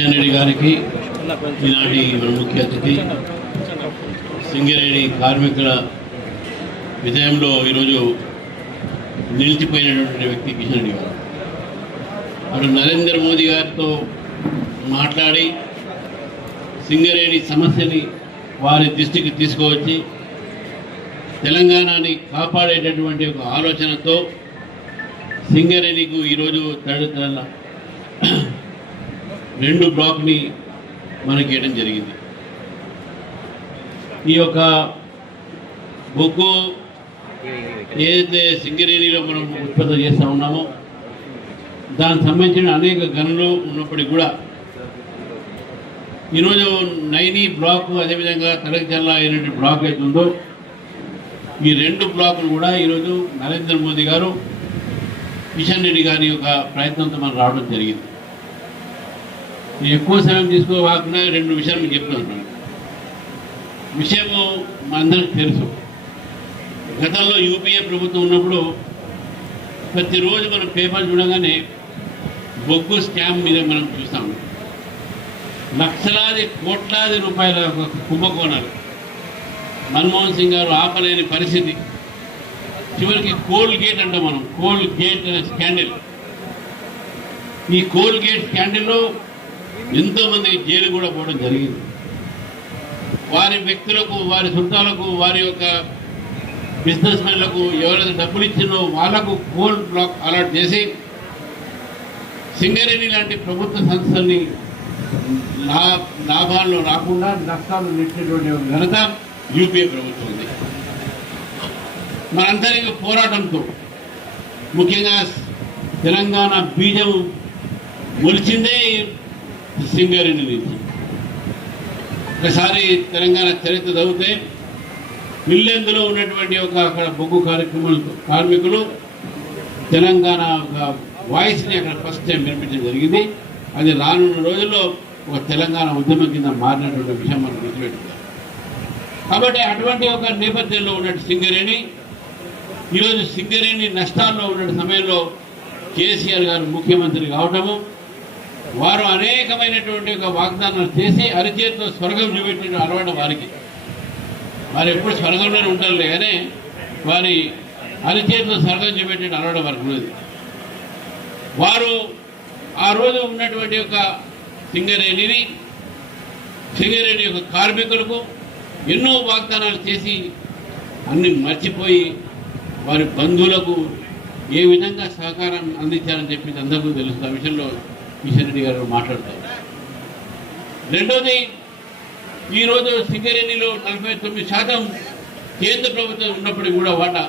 కిషన్ రెడ్డి గారికి ఈనాటి ముఖ్య అతిథి సింగరేణి కార్మికుల విజయంలో ఈరోజు నిలిచిపోయినటువంటి వ్యక్తి కిషన్ రెడ్డి గారు. అటు నరేంద్ర మోదీ గారితో మాట్లాడి సింగరేణి సమస్యని వారి దృష్టికి తీసుకువచ్చి తెలంగాణని కాపాడేటటువంటి ఒక ఆలోచనతో సింగరేణికు ఈరోజు తడుతల 2 బ్లాక్ని మనకి ఇవ్వడం జరిగింది. ఈ యొక్క బొగ్గు ఏదైతే సింగరేణిలో మనం ఉత్పత్తి చేస్తూ ఉన్నామో దానికి సంబంధించిన అనేక గనులు ఉన్నప్పటికీ కూడా ఈరోజు నైని బ్లాక్ అదేవిధంగా తలకచర్ల అయినటువంటి బ్లాక్ అయితే ఉందో ఈ 2 బ్లాకులు కూడా ఈరోజు నరేంద్ర మోదీ గారు కిషన్ రెడ్డి గారి యొక్క ప్రయత్నంతో మనం రావడం జరిగింది. ఎక్కువ సమయం తీసుకోవాకుండా 2 విషయాలు మీకు చెప్తున్నాను. విషయము మనందరికీ తెలుసు. గతంలో యూపీఏ ప్రభుత్వం ఉన్నప్పుడు ప్రతిరోజు మనం పేపర్ చూడగానే బొగ్గు స్కామ్ మీద మనం చూస్తాం. లక్షలాది కోట్లాది రూపాయల కుంభకోణాలు మన్మోహన్ సింగ్ గారు ఆపలేని పరిస్థితి. చివరికి కోల్ గేట్ అంటాం మనం, కోల్ గేట్ స్కాండిల్. ఈ కోల్ గేట్ స్కాండిల్లో ఎంతోమంది జైలు కూడా పోవడం జరిగింది. వారి వ్యక్తులకు, వారి చుట్టాలకు, వారి యొక్క బిజినెస్ మెన్లకు ఎవరైతే డబ్బులు ఇచ్చినో వాళ్లకు కోల్ బ్లాక్ అలాట్ చేసి సింగరేణి లాంటి ప్రభుత్వ సంస్థల్ని లాభాల్లో రాకుండా నష్టాలు నెట్టినటువంటి ఘనత యూపీఏ ప్రభుత్వం ఉంది. మనందరి పోరాటంతో ముఖ్యంగా తెలంగాణ బీజం మొలిచిందే సింగరేణి నుంచి. ఒకసారి తెలంగాణ చరిత్ర చదివితే ఇల్లెందులో ఉన్నటువంటి ఒక అక్కడ బొగ్గు కార్మికులు తెలంగాణ వాయిస్ని అక్కడ ఫస్ట్ టైం వినిపించడం జరిగింది. అది రానున్న రోజుల్లో ఒక తెలంగాణ ఉద్యమం కింద మారినటువంటి విషయం మనం గుర్తుపెట్టుకుంటాం. కాబట్టి అటువంటి ఒక నేపథ్యంలో ఉన్నట్టు సింగరేణి ఈరోజు సింగరేణి నష్టాల్లో ఉన్న సమయంలో కేసీఆర్ గారు ముఖ్యమంత్రి కావటము, వారు అనేకమైనటువంటి ఒక వాగ్దానాలు చేసి అరిచేతిలో స్వర్గం చూపెట్టిన అలవాటు వారికి. వారు ఎప్పుడు స్వర్గంలోనే ఉంటారులే కానీ వారి అరిచేతిలో స్వర్గం చూపెట్టిన అలవాటు వారికి ఉన్నది. వారు ఆ రోజు ఉన్నటువంటి ఒక సింగరేణి యొక్క కార్మికులకు ఎన్నో వాగ్దానాలు చేసి అన్ని మర్చిపోయి వారి బంధువులకు ఏ విధంగా సహకారం అందించారని చెప్పి అందరికీ తెలుసు. ఆ విషయంలో కిషన్ రెడ్డి గారు మాట్లాడతారు. రెండోది, ఈరోజు సింగరేణిలో 49% కేంద్ర ప్రభుత్వం ఉన్నప్పటికీ కూడా వాటా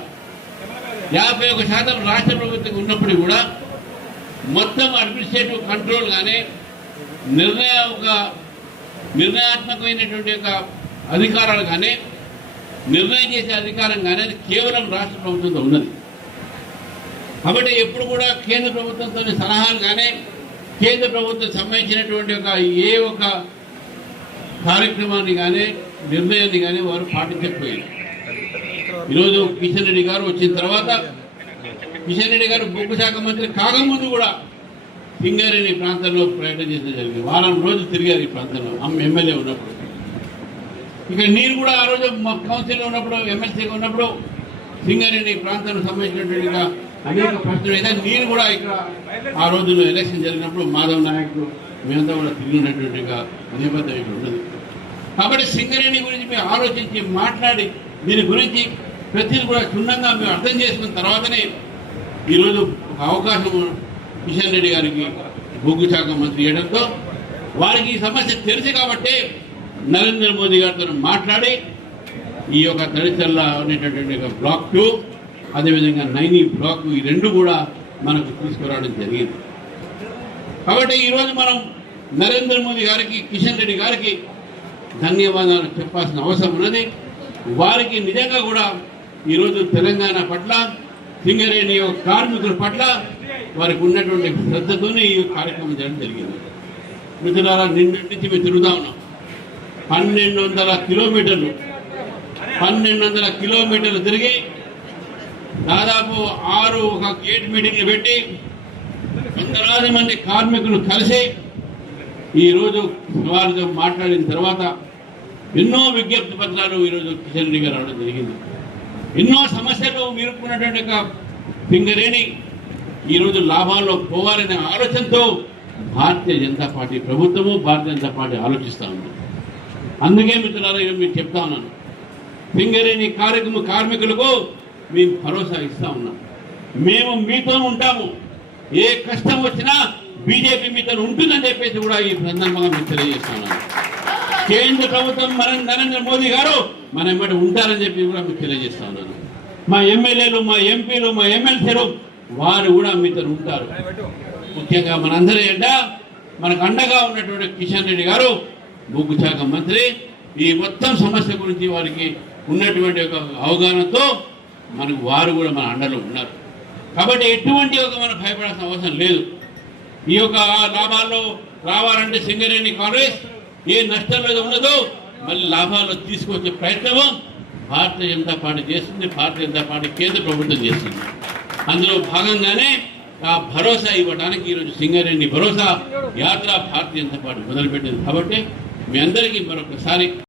51% రాష్ట్ర ప్రభుత్వం ఉన్నప్పటికీ కూడా మొత్తం అడ్మినిస్ట్రేటివ్ కంట్రోల్ కానీ నిర్ణయాత్మకమైనటువంటి ఒక అధికారాలు కానీ నిర్ణయం చేసే అధికారం కానీ అది కేవలం రాష్ట్ర ప్రభుత్వంతో ఉన్నది. కాబట్టి ఎప్పుడు కూడా కేంద్ర ప్రభుత్వంతో సలహాలు కానీ కేంద్ర ప్రభుత్వం సంబంధించినటువంటి ఏ ఒక కార్యక్రమాన్ని కానీ నిర్ణయాన్ని కానీ వారు పాటించకపోయారు. ఈరోజు కిషన్ రెడ్డి గారు వచ్చిన తర్వాత కిషన్ రెడ్డి గారు బొగ్గు శాఖ మంత్రి కాకముందు కూడా సింగరేణి ప్రాంతంలో పర్యటన చేసే జరిగింది. వారం రోజులు తిరిగారు ఈ ప్రాంతంలో ఎమ్మెల్యే ఉన్నప్పుడు. ఇక నేను కూడా ఆ రోజు మా కౌన్సిల్లో ఉన్నప్పుడు, ఎమ్మెల్సీగా ఉన్నప్పుడు సింగరేణి ప్రాంతానికి సంబంధించినటువంటి అనేక ప్రశ్నలు అయితే నేను కూడా ఇక్కడ ఆ రోజుల్లో ఎలక్షన్ జరిగినప్పుడు మాధవ్ నాయకుడు మేమంతా కూడా తిరిగినటువంటి నేపథ్యం ఇక్కడ ఉన్నది. కాబట్టి సింగరేణి గురించి మేము ఆలోచించి మాట్లాడి దీని గురించి ప్రతిదీ కూడా క్షుణ్ణంగా మేము అర్థం చేసుకున్న తర్వాతనే ఈరోజు ఒక అవకాశం కిషన్ రెడ్డి గారికి బొగ్గు శాఖ మంత్రి చేయడంతో వారికి ఈ సమస్య తెలుసు కాబట్టి నరేంద్ర మోదీ గారితో మాట్లాడి ఈ యొక్క తడిచర్ల అనేటటువంటి బ్లాక్ 2 అదేవిధంగా నైని బ్లాక్ ఈ 2 కూడా మనకు తీసుకురావడం జరిగింది. కాబట్టి ఈరోజు మనం నరేంద్ర మోదీ గారికి, కిషన్ రెడ్డి గారికి ధన్యవాదాలు చెప్పాల్సిన అవసరం ఉన్నది. వారికి నిజంగా కూడా ఈరోజు తెలంగాణ పట్ల, సింగరేణి కార్మికుల పట్ల వారికి ఉన్నటువంటి శ్రద్ధతోనే ఈ కార్యక్రమం చేయడం జరిగింది. మిత్రులారా, నిన్నటి నుంచి మేము తిరుగుతా ఉన్నాం. 1200 కిలోమీటర్లు తిరిగి దాదాపు 6 గేట్ మీటింగ్లు పెట్టి వందలాది మంది కార్మికులు కలిసి ఈరోజు వారితో మాట్లాడిన తర్వాత ఎన్నో విజ్ఞప్తి పత్రాలు ఈరోజు కిషన్ రెడ్డి గారు రావడం జరిగింది. ఎన్నో సమస్యలు మీరుకున్నటువంటి ఒక సింగరేణి ఈరోజు లాభాల్లో పోవాలనే ఆలోచనతో భారతీయ జనతా పార్టీ ప్రభుత్వము భారతీయ జనతా పార్టీ ఆలోచిస్తూ ఉంది. అందుకే మిత్రులారా మీకు చెప్తా ఉన్నాను, సింగరేణి కార్మికులకు మేము భరోసా ఇస్తా ఉన్నాం. మేము మీతో ఉంటాము, ఏ కష్టం వచ్చినా బీజేపీ మీతో ఉంటుందని చెప్పేసి కూడా ఈ సందర్భంగా మీకు తెలియజేస్తా ఉన్నాను. కేంద్ర ప్రభుత్వం నరేంద్ర మోదీ గారు మన వెంబడి ఉంటారని చెప్పి కూడా మీకు తెలియజేస్తా ఉన్నాను. మా ఎమ్మెల్యేలు, మా ఎంపీలు, మా ఎమ్మెల్సీలు వారు కూడా మీతో ఉంటారు. ముఖ్యంగా మనందరి మనకు అండగా ఉన్నటువంటి కిషన్ రెడ్డి గారు బొగ్గు శాఖ మంత్రి, ఈ మొత్తం సమస్య గురించి వారికి ఉన్నటువంటి ఒక అవగాహనతో మనకు వారు కూడా మన అండలో ఉన్నారు. కాబట్టి ఎటువంటి ఒక మనం భయపడాల్సిన అవసరం లేదు. ఈ యొక్క లాభాల్లో రావాలంటే సింగరేణి కాంగ్రెస్ ఏ నష్టంలో ఉన్నదో మళ్ళీ లాభాల్లో తీసుకొచ్చే ప్రయత్నము భారతీయ జనతా పార్టీ చేస్తుంది, భారతీయ జనతా పార్టీ కేంద్ర ప్రభుత్వం చేస్తుంది. అందులో భాగంగానే ఆ భరోసా ఇవ్వడానికి ఈరోజు సింగరేణి భరోసా యాత్ర భారతీయ జనతా పార్టీ మొదలుపెట్టింది. కాబట్టి మీ అందరికీ మరొకసారి